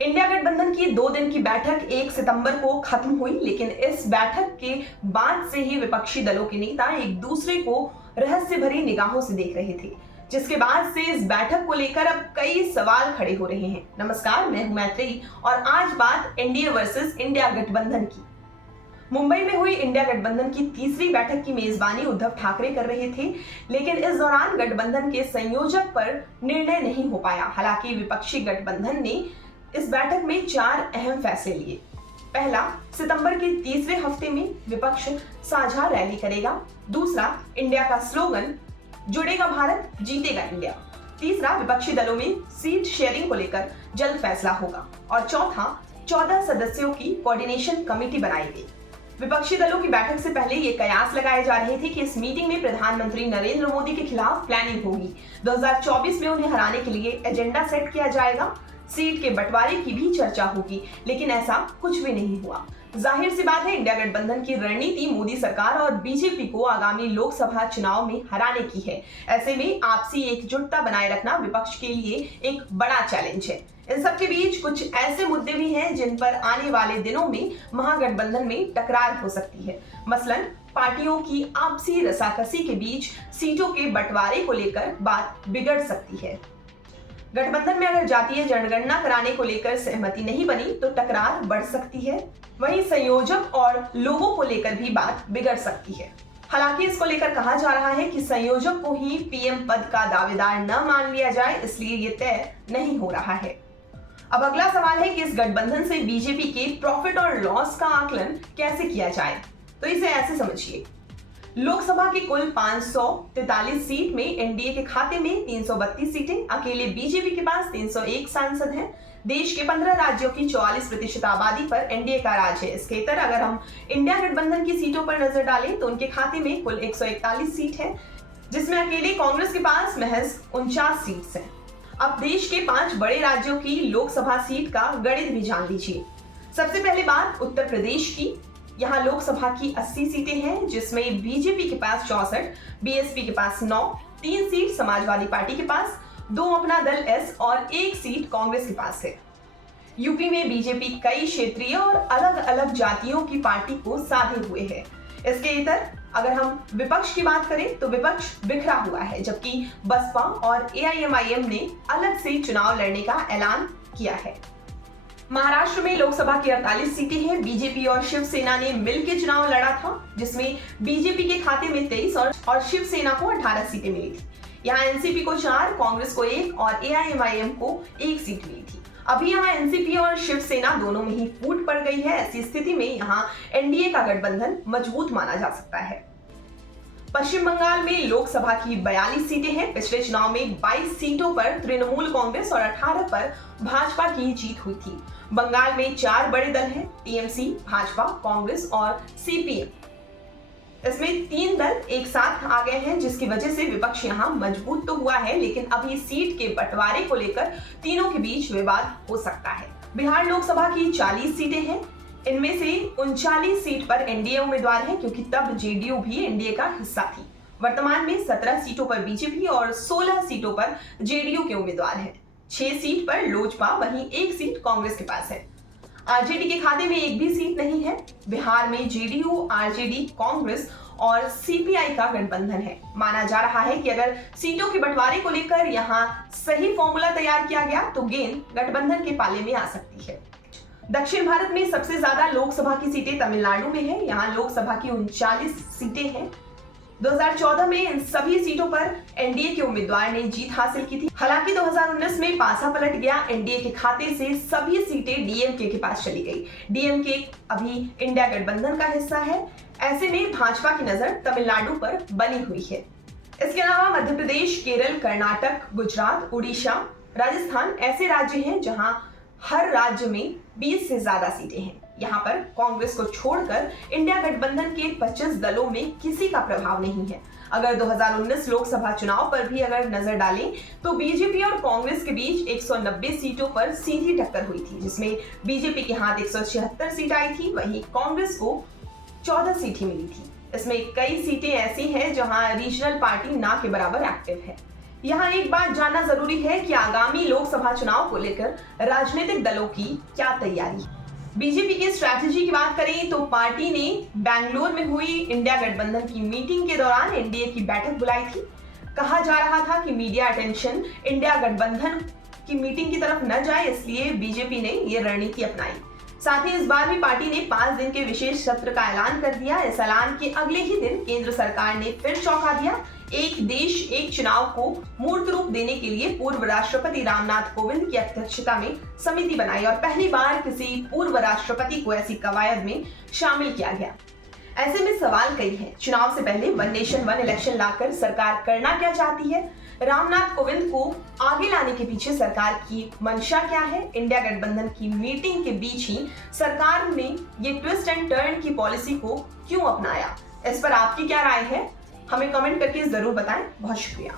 India गठबंधन की 2 दिन की बैठक 1 सितंबर को खत्म हुई, लेकिन इस बैठक के बाद से ही विपक्षी दलों के नेता एक दूसरे को रहस्य भरी निगाहों से देख रहे थे, जिसके बाद से इस बैठक को लेकर अब कई सवाल खड़े हो रहे हैं। नमस्कार, मैं हूं मैत्री और आज बात एनडीए वर्सेस इंडिया गठबंधन की। मुंबई में हुई इंडिया गठबंधन की तीसरी बैठक की मेजबानी उद्धव ठाकरे कर रहे थे, लेकिन इस दौरान गठबंधन के संयोजक पर निर्णय नहीं हो पाया। हालांकि विपक्षी गठबंधन ने इस बैठक में 4 अहम फैसले लिए। पहला, सितंबर के तीसरे हफ्ते में विपक्ष साझा रैली करेगा। दूसरा, इंडिया का स्लोगन जुड़ेगा भारत, जीतेगा इंडिया। तीसरा, विपक्षी दलों में सीट शेयरिंग को लेकर जल्द फैसला होगा। और चौथा, 14 सदस्यों की कोऑर्डिनेशन कमेटी बनाई गई। विपक्षी दलों की बैठक से पहले ये कयास लगाए जा रहे थे कि इस मीटिंग में प्रधानमंत्री नरेंद्र मोदी के खिलाफ प्लानिंग होगी। 2024 में उन्हें हराने के लिए एजेंडा सेट किया जाएगा। सीट के बंटवारे की भी चर्चा होगी, लेकिन ऐसा कुछ भी नहीं हुआ। जाहिर सी बात है, इंडिया गठबंधन की रणनीति मोदी सरकार और बीजेपी को आगामी लोकसभा चुनाव में हराने की है। ऐसे में आपसी एकजुटता बनाए रखना विपक्ष के लिए एक बड़ा चैलेंज है। इन सबके बीच कुछ ऐसे मुद्दे भी हैं जिन पर आने वाले दिनों में महागठबंधन में टकरार हो सकती है। मसलन पार्टियों की आपसी रसाकसी के बीच सीटों के बंटवारे को लेकर बात बिगड़ सकती है। गठबंधन में अगर जातीय जनगणना कराने को लेकर सहमति नहीं बनी तो टकरार बढ़ सकती है। वहीं संयोजक और लोगों को लेकर भी बात बिगड़ सकती है। हालांकि इसको लेकर कहा जा रहा है कि संयोजक को ही पीएम पद का दावेदार न मान लिया जाए, इसलिए ये तय नहीं हो रहा है। अब अगला सवाल है कि इस गठबंधन से बीजेपी के प्रॉफिट और लॉस का आकलन कैसे किया जाए। तो इसे ऐसे समझिए, लोकसभा की कुल 543 सीट में एनडीए के खाते में 332 सीटें, अकेले बीजेपी के पास 301 सांसद हैं। देश के 15 राज्यों की 44% आबादी पर एनडीए का राज है। इसके इतर अगर हम इंडिया गठबंधन की सीटों पर नजर डालें तो उनके खाते में कुल 141 सीट है, जिसमें अकेले कांग्रेस के पास महज 49 सीट्स हैं। अब देश के 5 बड़े राज्यों की लोकसभा सीट का गणित भी जान लीजिए। सबसे पहले बात उत्तर प्रदेश की। यहाँ लोकसभा की 80 सीटें हैं, जिसमें बीजेपी के पास 64, बीएसपी के पास 9, 3 सीट समाजवादी पार्टी के पास, 2 अपना दल एस और 1 सीट कांग्रेस के पास है। यूपी में बीजेपी कई क्षेत्रीय और अलग अलग जातियों की पार्टी को साधे हुए है। इसके इतर अगर हम विपक्ष की बात करें तो विपक्ष बिखरा हुआ है, जबकि बसपा और एआईएमआईएम ने अलग से चुनाव लड़ने का ऐलान किया है। महाराष्ट्र में लोकसभा की 48 सीटें हैं। बीजेपी और शिवसेना ने मिलकर चुनाव लड़ा था, जिसमें बीजेपी के खाते में 23 और शिवसेना को 18 सीटें मिली थी। यहाँ एनसीपी को 4, कांग्रेस को 1 और एआईएमआईएम को 1 सीट मिली थी। अभी यहाँ एनसीपी और शिवसेना दोनों में ही फूट पड़ गई है। ऐसी स्थिति में यहाँ एनडीए का गठबंधन मजबूत माना जा सकता है। पश्चिम बंगाल में लोकसभा की 42 सीटें हैं। पिछले चुनाव में 22 सीटों पर तृणमूल कांग्रेस और 18 पर भाजपा की जीत हुई थी। बंगाल में 4 बड़े दल हैं, टीएमसी, भाजपा, कांग्रेस और सीपीएम। इसमें 3 दल एक साथ आ गए हैं, जिसकी वजह से विपक्ष यहाँ मजबूत तो हुआ है, लेकिन अभी सीट के बंटवारे को लेकर तीनों के बीच विवाद हो सकता है। बिहार लोकसभा की 40 सीटें हैं। इनमें से 39 सीट पर एनडीए उम्मीदवार हैं, क्योंकि तब जेडीयू भी एनडीए का हिस्सा थी। वर्तमान में 17 सीटों पर बीजेपी और 16 सीटों पर जेडीयू के उम्मीदवार हैं। 6 सीट पर लोजपा, वहीं 1 सीट कांग्रेस के पास है। आरजेडी के खाते में 1 भी सीट नहीं है। बिहार में जेडीयू, आरजेडी, कांग्रेस और सीपीआई का गठबंधन है। माना जा रहा है कि अगर सीटों के बंटवारे को लेकर यहाँ सही फॉर्मूला तैयार किया गया तो गेंद गठबंधन के पाले में आ सकती है। दक्षिण भारत में सबसे ज्यादा लोकसभा की सीटें तमिलनाडु में है। यहाँ लोकसभा की 39 सीटें हैं। 2014 में इन सभी सीटों पर एनडीए के उम्मीदवार ने जीत हासिल की थी। हालांकि 2019 में पासा पलट गया। एनडीए के खाते से सभी सीटें डीएमके के पास चली गई। डीएमके अभी इंडिया गठबंधन का हिस्सा है। ऐसे में भाजपा की नजर तमिलनाडु पर बनी हुई है। इसके अलावा मध्य प्रदेश, केरल, कर्नाटक, गुजरात, उड़ीसा, राजस्थान ऐसे राज्य हैं जहां हर राज्य में 20 से ज्यादा सीटें हैं। यहाँ पर कांग्रेस को छोड़कर इंडिया गठबंधन के 25 दलों में किसी का प्रभाव नहीं है। अगर 2019 लोकसभा चुनाव पर भी अगर नजर डालें तो बीजेपी और कांग्रेस के बीच 190 सीटों पर सीधी टक्कर हुई थी, जिसमें बीजेपी के हाथ 176 सीट आई थी, वहीं कांग्रेस को 14 सीटें मिली थी। इसमें कई सीटें ऐसी हैं जहां रीजनल पार्टी ना के बराबर एक्टिव है। यहाँ एक बात जानना जरूरी है कि आगामी लोकसभा चुनाव को लेकर राजनीतिक दलों की क्या तैयारी है। बीजेपी की स्ट्रैटेजी की बात करें तो पार्टी ने बेंगलुरु में हुई इंडिया गठबंधन की मीटिंग के दौरान एनडीए की बैठक बुलाई थी। कहा जा रहा था कि मीडिया अटेंशन इंडिया गठबंधन की मीटिंग की तरफ न जाए, इसलिए बीजेपी ने ये रणनीति अपनाई। साथ ही इस बार भी पार्टी ने 5 दिन के विशेष सत्र का ऐलान कर दिया। इस ऐलान के अगले ही दिन केंद्र सरकार ने फिर चौंका दिया। एक देश एक चुनाव को मूर्त रूप देने के लिए पूर्व राष्ट्रपति रामनाथ कोविंद की अध्यक्षता में समिति बनाई और पहली बार किसी पूर्व राष्ट्रपति को ऐसी कवायद में शामिल किया गया। ऐसे में सवाल कई हैं, चुनाव से पहले वन नेशन वन इलेक्शन लाकर सरकार करना क्या चाहती है? रामनाथ कोविंद को आगे लाने के पीछे सरकार की मंशा क्या है? इंडिया गठबंधन की मीटिंग के बीच ही सरकार ने ये ट्विस्ट एंड टर्न की पॉलिसी को क्यों अपनाया? इस पर आपकी क्या राय है? हमें कमेंट करके जरूर बताएं। बहुत शुक्रिया।